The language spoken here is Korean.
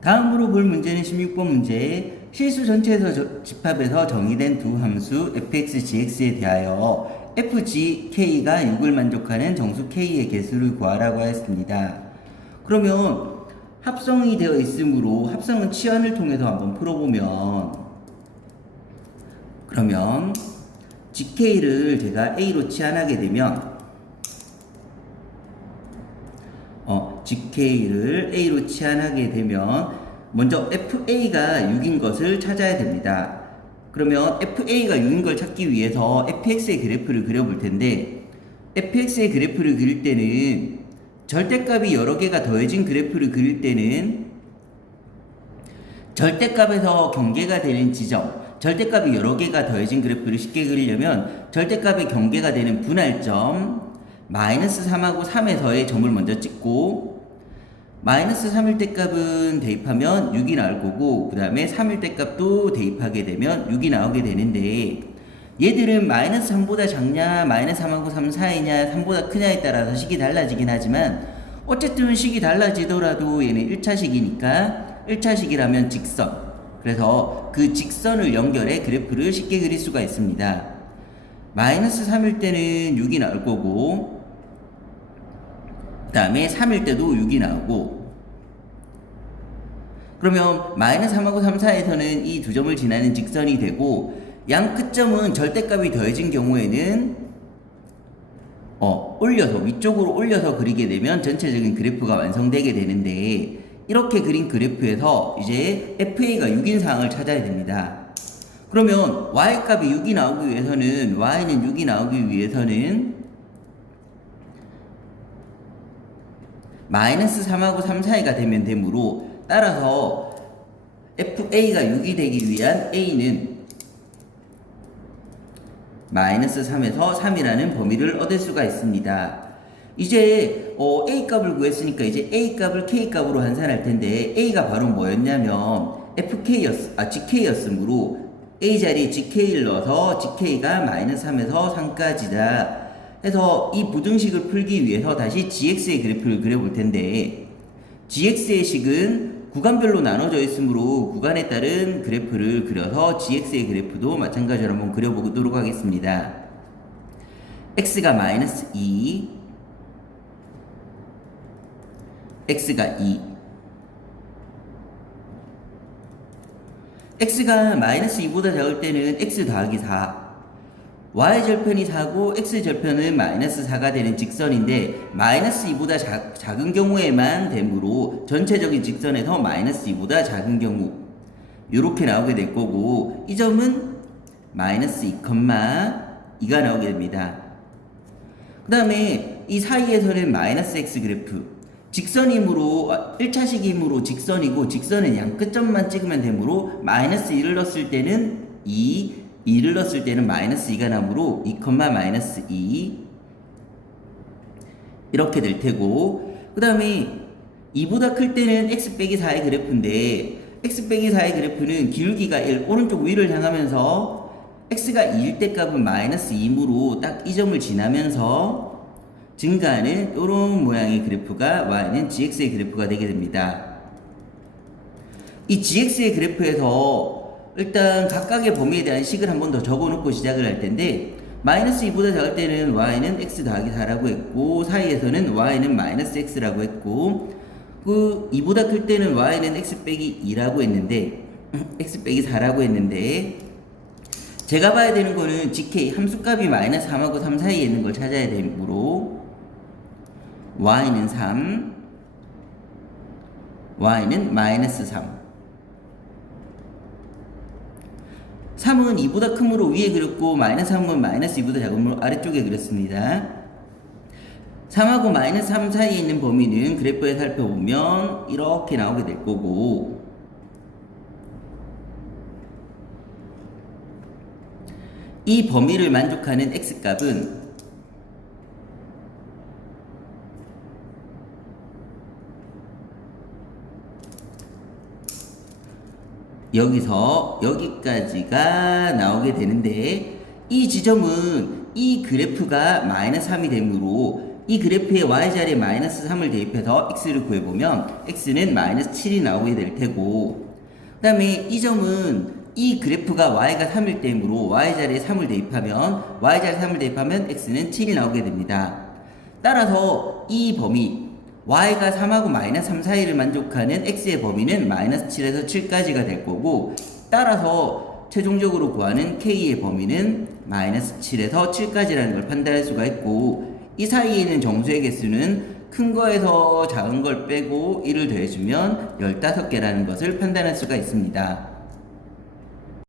다음으로 볼 문제는 16번 문제. 실수 전체에서 집합에서 정의된 두 함수 fx, gx에 대하여 fgk가 6을 만족하는 정수 k의 개수를 구하라고 하였습니다. 그러면 합성이 되어 있으므로 합성은 치환을 통해서 한번 풀어보면, 그러면 gk를 제가 a로 치환하게 되면 gk를 a로 치환하게 되면 먼저 fa가 6인 것을 찾아야 됩니다. 그러면 fa가 6인 걸 찾기 위해서 fx의 그래프를 그려볼 텐데, fx의 그래프를 그릴 때는 절대값이 여러 개가 더해진 그래프를 그릴 때는 절대값에서 경계가 되는 지점, 절대값이 여러 개가 더해진 그래프를 쉽게 그리려면 절대값의 경계가 되는 분할점 마이너스 3하고 3에서의 점을 먼저 찍고, 마이너스 3일 때 값은 대입하면 6이 나올 거고, 그 다음에 3일 때 값도 대입하게 되면 6이 나오게 되는데, 얘들은 마이너스 3보다 작냐, 마이너스 3하고 3 사이냐, 3보다 크냐에 따라서 식이 달라지긴 하지만, 어쨌든 식이 달라지더라도 얘는 1차식이니까 1차식이라면 직선, 그래서 그 직선을 연결해 그래프를 쉽게 그릴 수가 있습니다. 마이너스 3일 때는 6이 나올 거고, 그 다음에 3일 때도 6이 나오고, 그러면 마이너스 3하고 3 사이에서는 이 두 점을 지나는 직선이 되고, 양 끝점은 절대값이 더해진 경우에는 올려서 위쪽으로 올려서 그리게 되면 전체적인 그래프가 완성되게 되는데, 이렇게 그린 그래프에서 이제 FA가 6인 사항을 찾아야 됩니다. 그러면 Y값이 6이 나오기 위해서는, Y는 6이 나오기 위해서는 마이너스 3하고 3 사이가 되면 되므로, 따라서 FA가 6이 되기 위한 A는 마이너스 3에서 3이라는 범위를 얻을 수가 있습니다. 이제 A값을 구했으니까 이제 A값을 K값으로 환산할 텐데, A가 바로 뭐였냐면 GK였으므로 A 자리에 GK를 넣어서 GK가 마이너스 3에서 3까지다 해서 이 부등식을 풀기 위해서 다시 GX의 그래프를 그려볼 텐데, GX의 식은 구간별로 나눠져 있으므로 구간에 따른 그래프를 그려서 GX의 그래프도 마찬가지로 한번 그려보도록 하겠습니다. X가 마이너스 2, X가 2. X가 마이너스 2보다 작을 때는 X 더하기 4, Y절편이 4고 X절편은 마이너스 4가 되는 직선인데, 마이너스 2보다 작은 경우에만 되므로 전체적인 직선에서 마이너스 2보다 작은 경우 이렇게 나오게 될 거고, 이 점은 마이너스 2,2가 나오게 됩니다. 그 다음에 이 사이에서는 마이너스 X 그래프, 직선이므로 1차식이므로 직선이고, 직선은 양 끝점만 찍으면 되므로 마이너스 2를 넣었을 때는 2를 넣었을 때는 마이너스 2가 나므로 2, 마이너스 2 이렇게 될 테고, 그 다음에 2보다 클 때는 x 빼기 4의 그래프인데, x 빼기 4의 그래프는 기울기가 1, 오른쪽 위를 향하면서 x가 2일 때 값은 마이너스 2이므로 딱 이 점을 지나면서 증가하는 이런 모양의 그래프가 y는 gx의 그래프가 되게 됩니다. 이 gx의 그래프에서 일단 각각의 범위에 대한 식을 한 번 더 적어놓고 시작을 할 텐데, 마이너스 2보다 작을 때는 y는 x 더하기 4라고 했고, 사이에서는 y는 마이너스 x라고 했고, 그 2보다 클 때는 y는 x 빼기 2라고 했는데 x 빼기 4라고 했는데, 제가 봐야 되는 거는 gk 함수값이 마이너스 3하고 3 사이에 있는 걸 찾아야 되므로 y는 3, y는 마이너스 3. 3은 2보다 크므로 위에 그렸고, 마이너스 3은 마이너스 2보다 작으므로 아래쪽에 그렸습니다. 3하고 마이너스 3 사이에 있는 범위는 그래프에 살펴보면 이렇게 나오게 될 거고, 이 범위를 만족하는 x값은 여기서 여기까지가 나오게 되는데, 이 지점은 이 그래프가 마이너스 3이 되므로 이 그래프에 y자리에 마이너스 3을 대입해서 x를 구해보면 x는 마이너스 7이 나오게 될 테고, 그 다음에 이 점은 이 그래프가 y가 3일 때이므로 y자리에 3을 대입하면 x는 7이 나오게 됩니다. 따라서 이 범위 y가 3하고 마이너스 3 사이를 만족하는 x의 범위는 마이너스 7에서 7까지가 될 거고, 따라서 최종적으로 구하는 k의 범위는 마이너스 7에서 7까지라는 걸 판단할 수가 있고, 이 사이에 있는 정수의 개수는 큰 거에서 작은 걸 빼고 1을 더해주면 15개라는 것을 판단할 수가 있습니다.